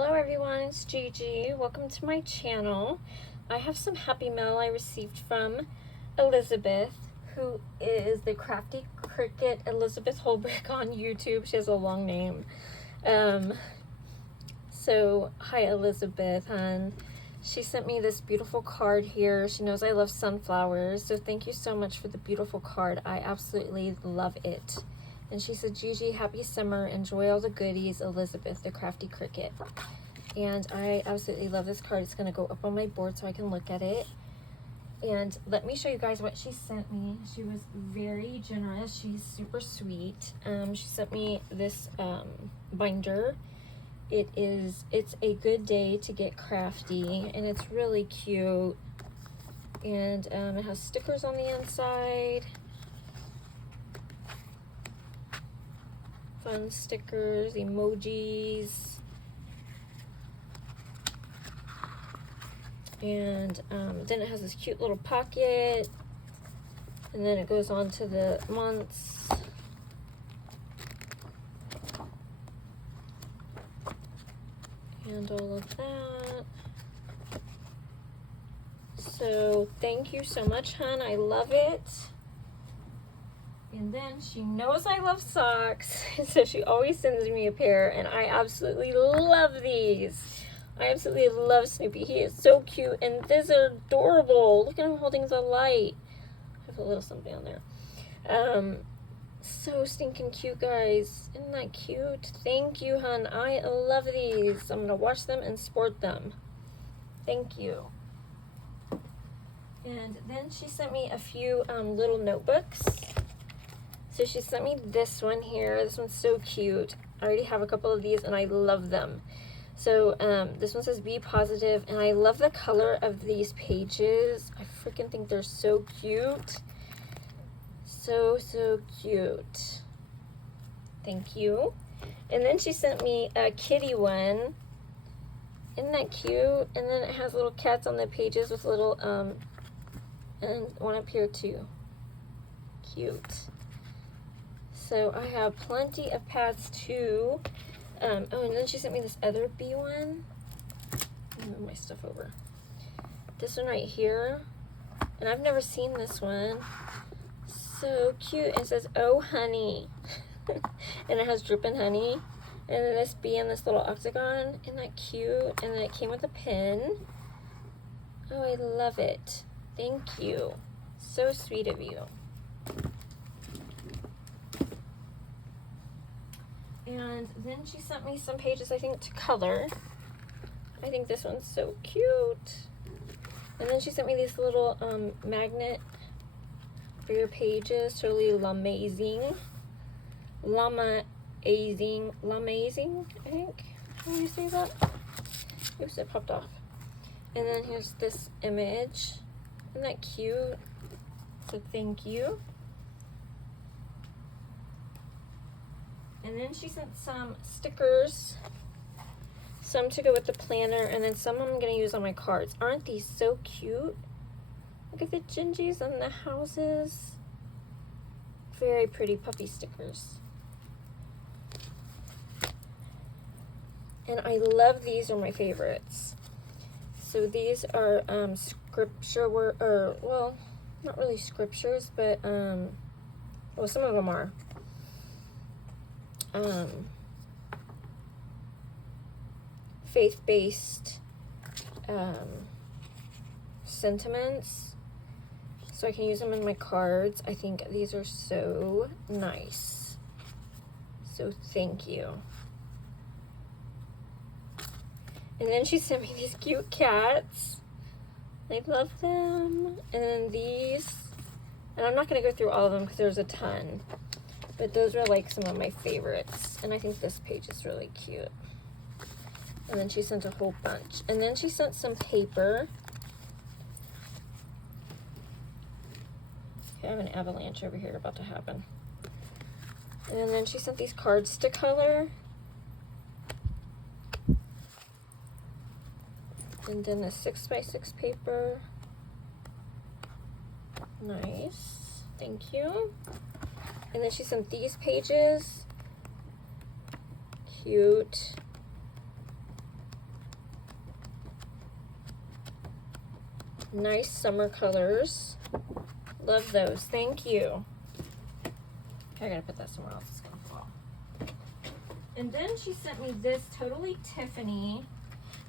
Hello everyone, it's Gigi. Welcome to my channel. I have some happy mail I received from Elizabeth, who is the Crafty Cricket Elizabeth Holbrook on YouTube. She has a long name. So hi Elizabeth, hon. She sent me this beautiful card here. She knows I love sunflowers, so thank you so much for the beautiful card. I absolutely love it. And she said, Gigi, happy summer. Enjoy all the goodies. Elizabeth, the Crafty Cricket. And I absolutely love this card. It's going to go up on my board so I can look at it. And let me show you guys what she sent me. She was very generous. She's super sweet. She sent me this binder. It's a good day to get crafty. And it's really cute. And it has stickers on the inside. Fun stickers, emojis, and then it has this cute little pocket, and then it goes on to the months, and all of that. So thank you so much, hon. I love it. And then she knows I love socks, so she always sends me a pair, and I absolutely love these. I absolutely love Snoopy. He is so cute, and these are adorable. Look at him holding the light. I have a little something on there. So stinking cute, guys. Isn't that cute? Thank you, hon. I love these. I'm going to wash them and sport them. Thank you. And then she sent me a few little notebooks. So she sent me this one here. This one's so cute. I already have a couple of these and I love them. So this one says be positive, and I love the color of these pages. I freaking think they're so cute. So cute. Thank you. And then she sent me a kitty one. Isn't that cute? And then it has little cats on the pages with little and one up here too. Cute. So I have plenty of pads too. Oh, and then she sent me this other bee one. Let me move my stuff over. This one right here. And I've never seen this one. So cute. It says, oh, honey. And it has dripping honey. And then this bee and this little octagon. Isn't that cute? And then it came with a pin. Oh, I love it. Thank you. So sweet of you. And then she sent me some pages, I think, to color. I think this one's so cute. And then she sent me these little magnet for your pages. Totally l'amazing. L'amazing, I think. How do you say that? Oops, it popped off. And then here's this image. Isn't that cute? So thank you. And then she sent some stickers, some to go with the planner, and then some I'm going to use on my cards. Aren't these so cute? Look at the Gingis and the houses. Very pretty puppy stickers. And I love these, are my favorites. So these are scripture, or well, not really scriptures, but well, some of them are. Faith-based sentiments, so I can use them in my cards. I think these are so nice, so thank you. And then she sent me these cute cats. I love them. And then these, and I'm not going to go through all of them because there's a ton. But those are like some of my favorites. And I think this page is really cute. And then she sent a whole bunch. And then she sent some paper. Okay, I have an avalanche over here about to happen. And then she sent these cards to color. And then a 6x6 paper. Nice. Thank you. And then she sent these pages. Cute. Nice summer colors. Love those. Thank you. I gotta put that somewhere else. It's gonna fall. And then she sent me this Totally Tiffany.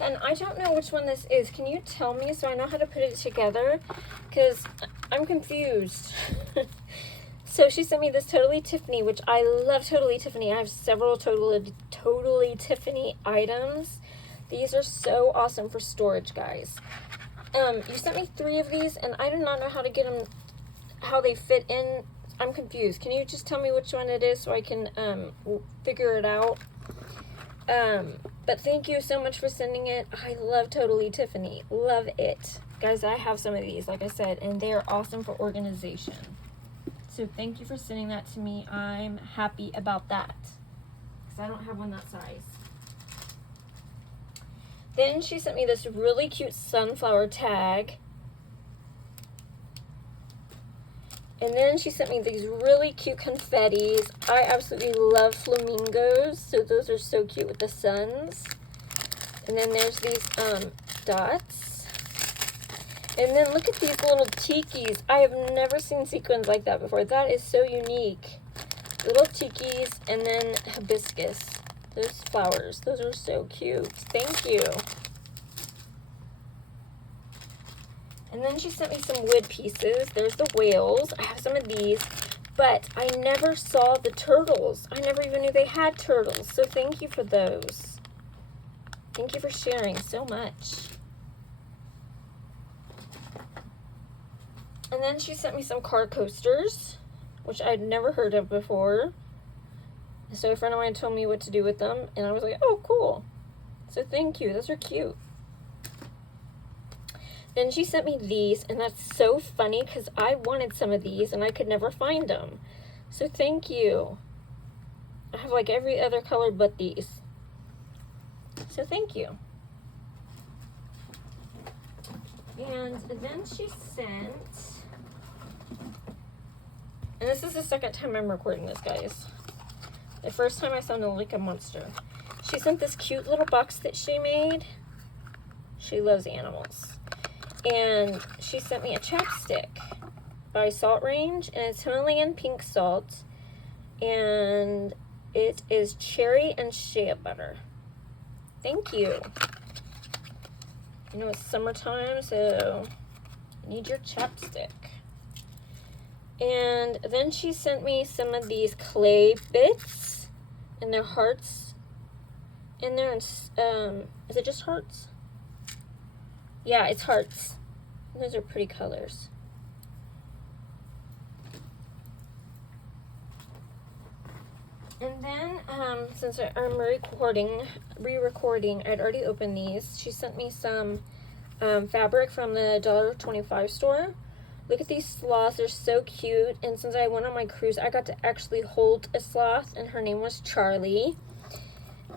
And I don't know which one this is. Can you tell me so I know how to put it together? Because I'm confused. So she sent me this Totally Tiffany, which I love Totally Tiffany. I have several Totally Tiffany items. These are so awesome for storage, guys. You sent me 3 of these, and I do not know how to get them, how they fit in. I'm confused. Can you just tell me which one it is so I can figure it out? But thank you so much for sending it. I love Totally Tiffany. Love it. Guys, I have some of these, like I said, and they are awesome for organization. So thank you for sending that to me. I'm happy about that, because I don't have one that size. Then she sent me this really cute sunflower tag. And then she sent me these really cute confettis. I absolutely love flamingos, so those are so cute with the suns. And then there's these dots. And then look at these little tikis. I have never seen sequins like that before. That is so unique. Little tikis and then hibiscus. Those flowers, those are so cute. Thank you. And then she sent me some wood pieces. There's the whales. I have some of these, but I never saw the turtles. I never even knew they had turtles. So thank you for those. Thank you for sharing so much. And then she sent me some car coasters, which I'd never heard of before. So a friend of mine told me what to do with them, and I was like, oh, cool. So thank you. Those are cute. Then she sent me these, and that's so funny because I wanted some of these, and I could never find them. So thank you. I have like every other color but these. So thank you. And then she sent... And this is the second time I'm recording this, guys. The first time I sounded like a monster. She sent this cute little box that she made. She loves animals. And she sent me a chapstick by Salt Range, and it's Himalayan pink salt. And it is cherry and shea butter. Thank you. You know, it's summertime, so you need your chapstick. And then she sent me some of these clay bits, and they're hearts in there. And is it just hearts? Yeah, it's hearts. Those are pretty colors. And then, since I'm re-recording, I'd already opened these. She sent me some fabric from the $1.25 store. Look at these sloths, they're so cute. And since I went on my cruise, I got to actually hold a sloth, and her name was Charlie.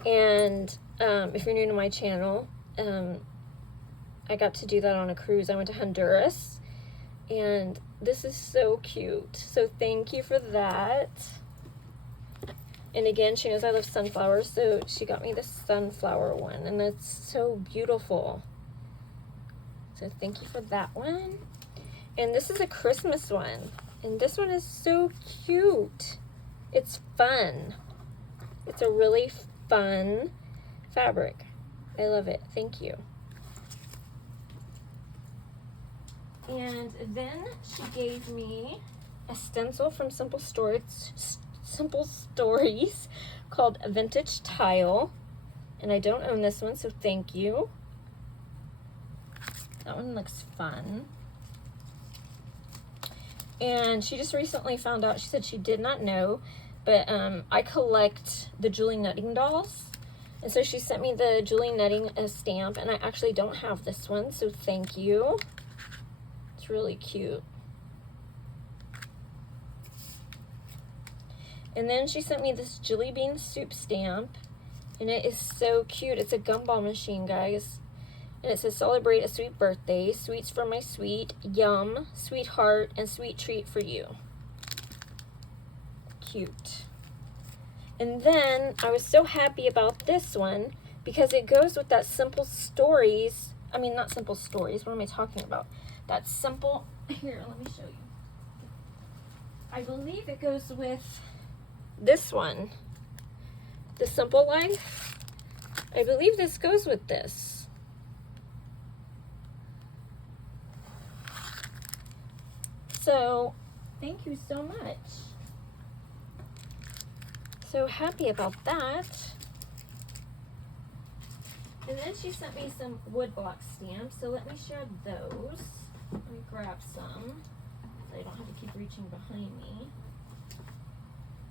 And if you're new to my channel, I got to do that on a cruise. I went to Honduras, and this is so cute. So thank you for that. And again, she knows I love sunflowers, so she got me the sunflower one, and that's so beautiful. So thank you for that one. And this is a Christmas one, and this one is so cute. It's fun. It's a really fun fabric. I love it. Thank you. And then she gave me a stencil from Simple Stories called Vintage Tile, and I don't own this one, so thank you. That one looks fun. And she just recently found out, she said she did not know, but I collect the Julie Nutting dolls, and so she sent me the Julie Nutting stamp, and I actually don't have this one, so thank you. It's really cute. And then she sent me this Jelly Bean Soup stamp, and it is so cute. It's a gumball machine, guys. And it says, celebrate a sweet birthday, sweets for my sweet, yum, sweetheart, and sweet treat for you. Cute. And then I was so happy about this one because it goes with that Simple Stories I mean, not simple stories. What am I talking about? That simple, here, let me show you. I believe it goes with this one, The Simple Life. I believe this goes with this. So, thank you so much. So happy about that. And then she sent me some woodblock stamps, so let me share those. Let me grab some, so I don't have to keep reaching behind me.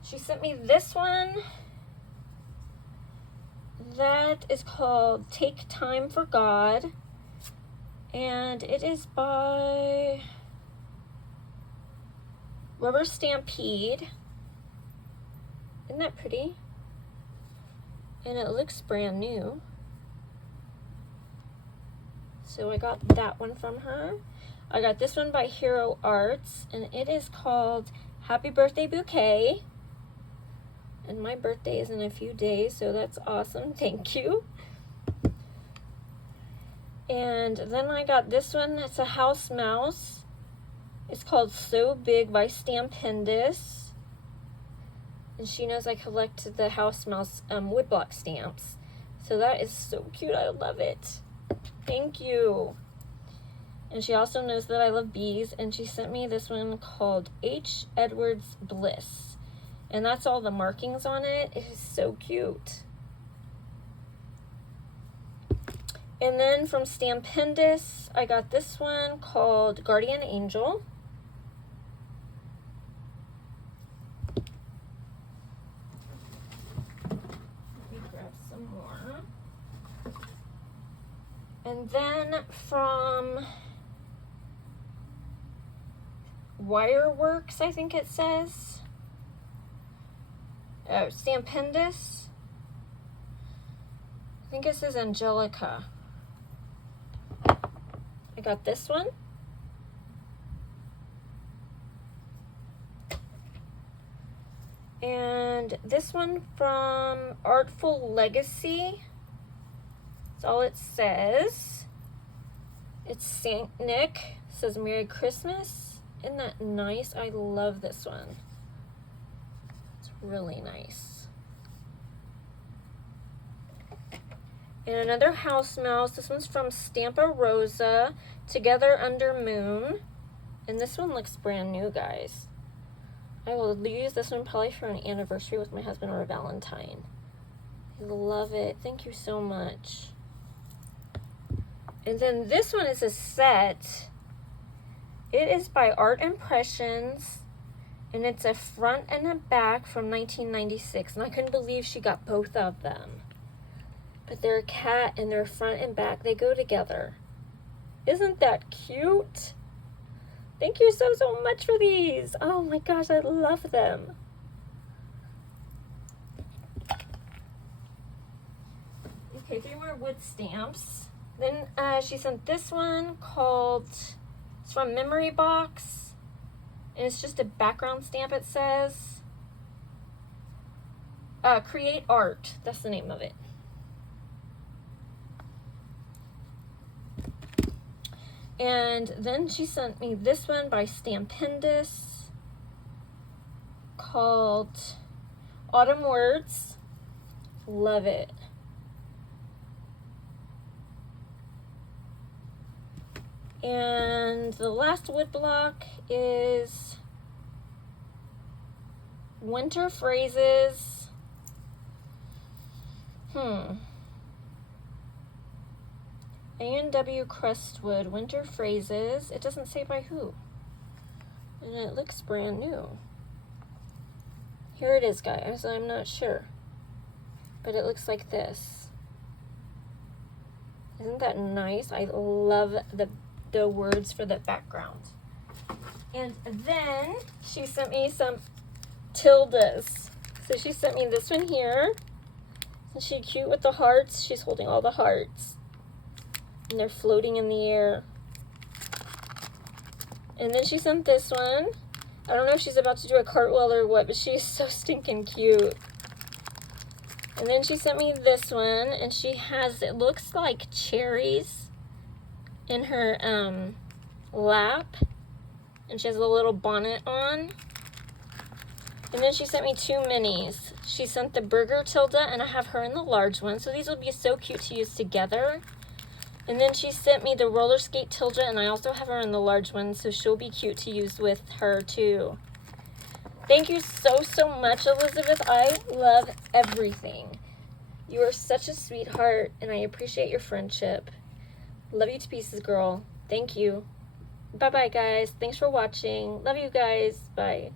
She sent me this one that is called Take Time for God, and it is by Rubber Stampede. Isn't that pretty? And it looks brand new. So I got that one from her. I got this one by Hero Arts, and it is called Happy Birthday Bouquet. And my birthday is in a few days, so that's awesome. Thank you. And then I got this one. It's a house mouse. It's called So Big by Stampendous. And she knows I collect the house mouse woodblock stamps. So that is so cute. I love it. Thank you. And she also knows that I love bees, and she sent me this one called H. Edwards Bliss. And that's all the markings on it. It is so cute. And then from Stampendous, I got this one called Guardian Angel. Let me grab some more. And then from Wireworks, I think it says. Oh, Stampendous. I think it says Angelica. I got this one. And this one from Artful Legacy. That's all it says. It's Saint Nick. It says Merry Christmas. Isn't that nice? I love this one. It's really nice. And another house mouse. This one's from Stampa Rosa, Together Under Moon. And this one looks brand new, guys. I will use this one probably for an anniversary with my husband or a Valentine. I love it. Thank you so much. And then this one is a set. It is by Art Impressions. And it's a front and a back from 1996. And I couldn't believe she got both of them. But they're a cat and they're front and back. They go together. Isn't that cute? Thank you so much for these. Oh my gosh, I love them. Okay, 3 more wood stamps. Then she sent this one called, it's from Memory Box. And it's just a background stamp, it says. Create Art, that's the name of it. And then she sent me this one by Stampendous called Autumn Words. Love it. And the last wood block is Winter Phrases. A&W Crestwood, Winter Phrases. It doesn't say by who. And it looks brand new. Here it is, guys. I'm not sure. But it looks like this. Isn't that nice? I love the words for the background. And then she sent me some tildes. So she sent me this one here. Isn't she cute with the hearts? She's holding all the hearts. And they're floating in the air. And then she sent this one. I don't know if she's about to do a cartwheel or what, but she's so stinking cute. And then she sent me this one, and she has, it looks like cherries in her lap, and she has a little bonnet on. And then she sent me 2 minis. She sent the burger Tilda, and I have her in the large one, so these will be so cute to use together. And then she sent me the roller skate Tilda, and I also have her in the large one, so she'll be cute to use with her too. Thank you so, so much, Elizabeth. I love everything. You are such a sweetheart, and I appreciate your friendship. Love you to pieces, girl. Thank you. Bye-bye, guys. Thanks for watching. Love you guys. Bye.